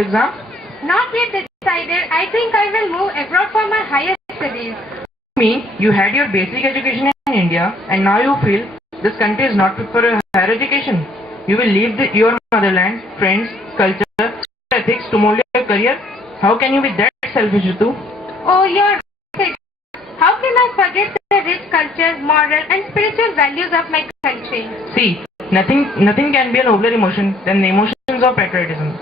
exam? Not yet decided. I think I will move abroad for my higher studies. You had your basic education in India and now you feel this country is not fit for a higher education. You will leave your motherland, friends, culture, ethics to mold your career. How can you be that selfish, Ritu? Oh, you're right. How can I forget the rich culture, moral and spiritual values of my country? See, nothing can be a nobler emotion than the emotions of patriotism.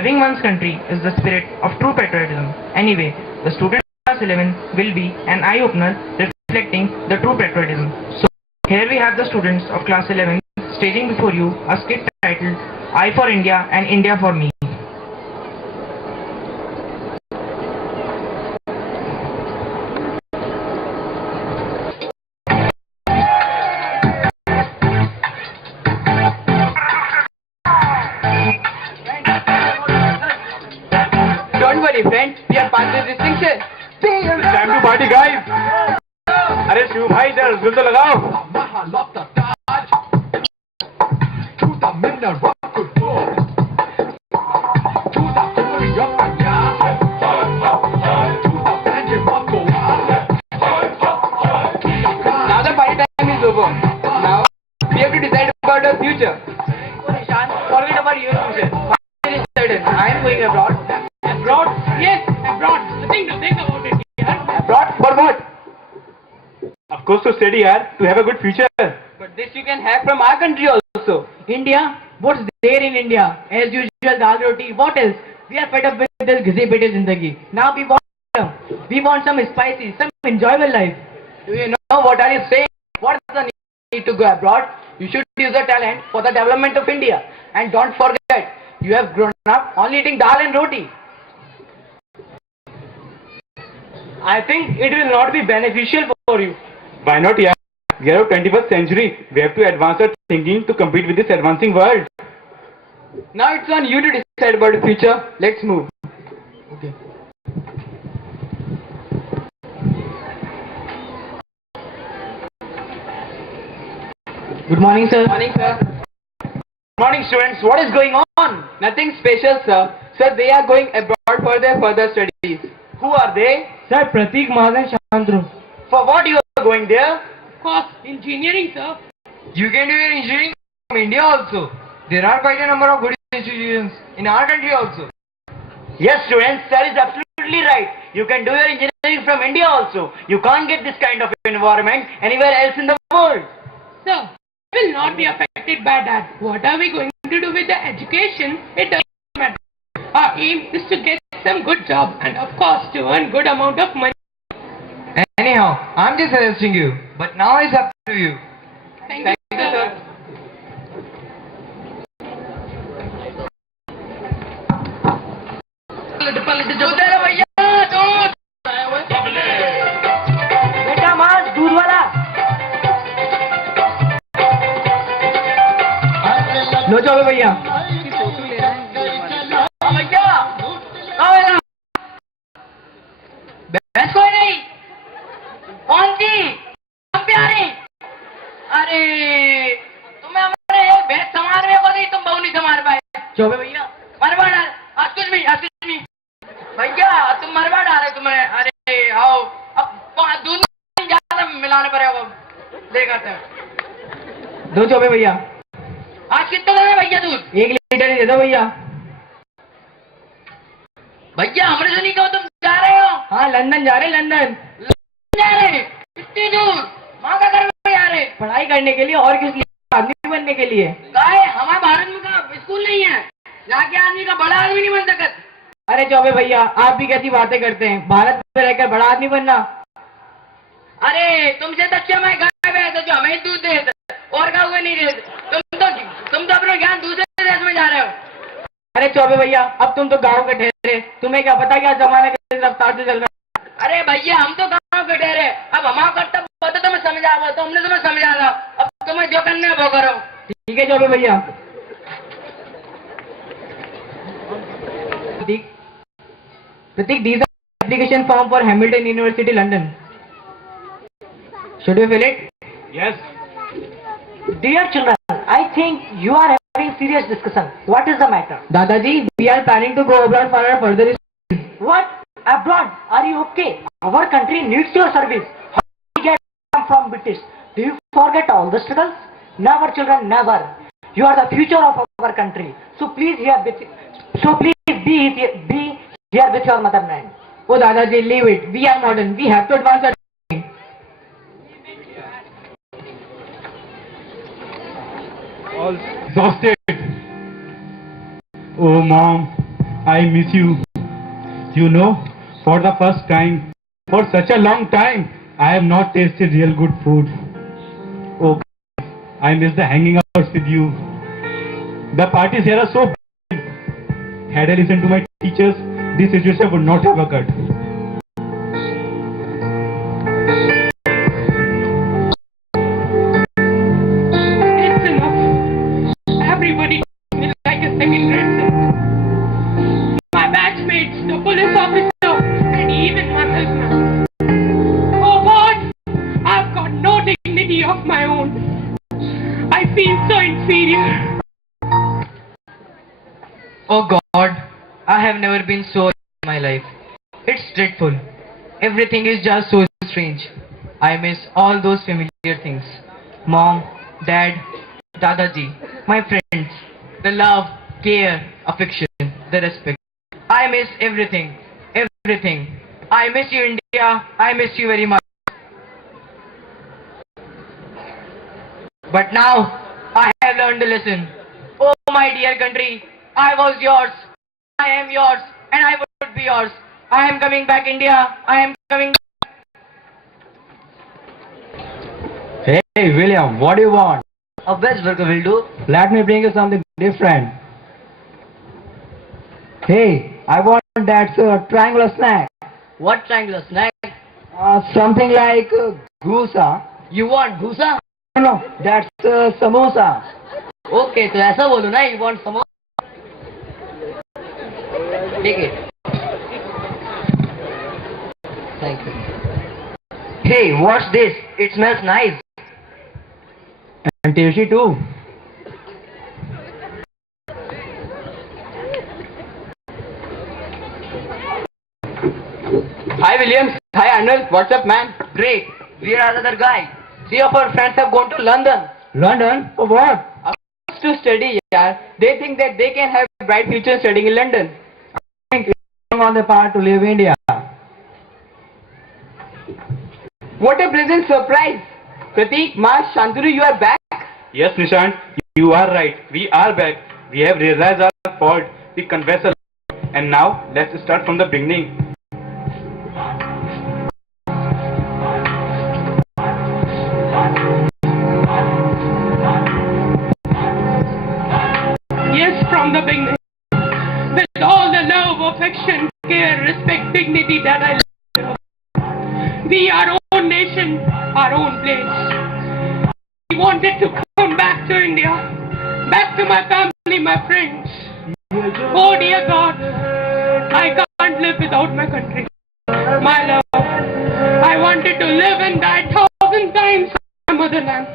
Loving one's country is the spirit of true patriotism. Anyway, the student class 11 will be an eye-opener reflecting the true patriotism. So, here we have the students of class 11 staging before you a skit titled I for India and India for Me. Don't worry, friend. We are past this distinction. It's time to party, guys. अरे शिव भाई जरा रसगुल तो लगाओ. Now the party time is over. Now we have to decide about our future. Ishan, forget about your future. Finally decided. I am going abroad. Abroad? Yes, abroad. Nothing to think about it here. Abroad for what? Of course to study, yaar, to have a good future. But this you can have from our country also. India? What's there in India? As usual, dal roti. What else? We are fed up with this ghizi-piti zindagi. Now we want some spicy, some enjoyable life. Do you know what are you saying? What's the need to go abroad? You should use your talent for the development of India. And don't forget, you have grown up only eating dal and roti. I think it will not be beneficial for you. Why not, yaar? We are 21st century. We have to advance our thinking to compete with this advancing world. Now it's on you to decide about the future. Let's move. Okay. Good morning, sir. Morning, sir. Morning, students. What is going on? Nothing special, sir. Sir, they are going abroad for their further studies. Who are they? Sir, Pratik Mahajan Chandru. For what you are going there? Of course, engineering, sir. You can do your engineering from India also. There are quite a number of good institutions in our country also. Yes, students. Sir is absolutely right. You can do your engineering from India also. You can't get this kind of environment anywhere else in the world. Sir, we will not be affected by that. What are we going to do with the education? It doesn't matter. Our aim is to get some good job and of course to earn good amount of money. Anyhow, I'm just suggesting you. But now it's up to you. Thank you, sir. बेटा मास दूध वाला लो चलो भैया. भैंस कोई नहीं. कौन सी? हम प्यारे. अरे तुम्हें हमारे भैंस संभाल में को नहीं, तुम बहु नहीं संभाल पाए. चौबे भैया. मरवा डाल. अस्तुल में भैया तुम मरवा डाले तुम्हें. अरे आओ अब दूध ज्यादा मिलाने पर देगा सर. दो चौबे भैया. आज कितना देना भैया दूध? 1 लीटर ही दे दो भैया. भैया हमने सुनी कहो तुम जा रहे हो. हाँ, लंदन जा रहे, लंदन जा रहे इतनी दूर माँ का घर में जा रहे. पढ़ाई करने के लिए. और किस लिए? आदमी बनने के लिए. गाय हमारे भारत में का स्कूल नहीं है जाके आदमी का बड़ा आदमी नहीं बन सकता. अरे चौबे भैया, आप भी कैसी बातें करते हैं? भारत में रहकर बड़ा आदमी बनना. अरे तुमसे तो अच्छा मैं गाय में तो जो हमें दूध दे और का हुए नहीं देते. तुम तो अपना ज्ञान दूसरे देश में जा रहे हो. अरे चौबे भैया, अब तुम तो गाँव के ठहरे. तुम्हें क्या पता क्या जमाना किस रफ्तार से चल रहा है? अरे भैया हम तो गाँव के ठहरे. अब हमारा कर्तव्य तो तुम्हें समझा तो हमने तुम्हें समझा था. अब तुम्हें जो करना है वो करो. ठीक है चौबे भैया. Pratik, these are application form for Hamilton University, London. Should we fill it? Yes. Dear children, I think you are having serious discussion. What is the matter? Dadaji, we are planning to go abroad for our further studies. What? Abroad? Are you okay? Our country needs your service. How do we get from British? Do you forget all the struggles? Never, children, never. You are the future of our country. So please be here with your motherland. Oh Dadaji, leave it. We are modern. We have to advance our time. All exhausted. Oh mom, I miss you. You know, for the first time, for such a long time, I have not tasted real good food. Oh, I miss the hanging outs with you. The parties here are so bad. Had I listened to my teachers, this situation would not have occurred. It's enough. Everybody is like a second ransom. My batchmates, the police officer, and even my milkman. Oh God, I've got no dignity of my own. I feel so inferior. Oh God, I have never been so in my life. It's dreadful. Everything is just so strange. I miss all those familiar things. Mom, Dad, Dadaji, my friends, the love, care, affection, the respect. I miss everything, everything. I miss you, India. I miss you very much. But now, I have learned a lesson. Oh my dear country, I was yours, I am yours, and I would be yours. I am coming back, India. I am coming back. Hey William, what do you want? A best burger will do. Let me bring you something different. Hey, I want that triangular snack. What triangular snack? Something like gusa. You want gusa? No, that's samosa. Okay, तो ऐसा बोलो ना. You want some? Take it. Thank you. Hey, what's this? It smells nice. And tasty too. Hi Williams. Hi Arnold. What's up, man? Great. We are another guy. 3 of our friends have gone to London. London? For what? To study, yaar. They think that they can have a bright future studying in London. I think it's on the part to leave India. What a pleasant surprise. Pratik, Mash, Shantanu, you are back. Yes, Nishant, you are right. We are back. We have realized our fault. We confess a lot. And now, let's start from the beginning. Yes, from the beginning. With all the love, affection, care, respect, dignity that I love. We, our own nation, our own place. We wanted to come back to India, back to my family, my friends. Oh dear God, I can't live without my country, my love. I wanted to live and die 1,000 times for my motherland.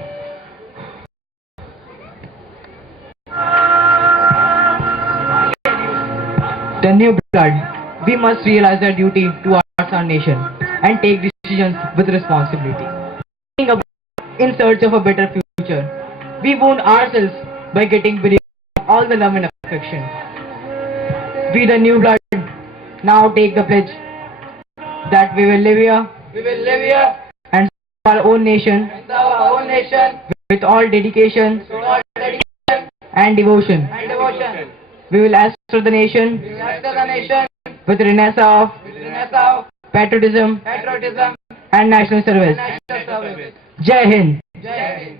The new blood. We must realize our duty towards our nation and take decisions with responsibility. In search of a better future, we wound ourselves by getting bereaved of all the love and affection. We, the new blood, now take the pledge that we will live here. We will live here And serve our own nation. and serve our own nation With all dedication with all dedication and devotion. and devotion. We will assist the nation We will assist the nation with renaissance with renaissance, patriotism patriotism, and national service. national service. Jai Hind. Jai Hind.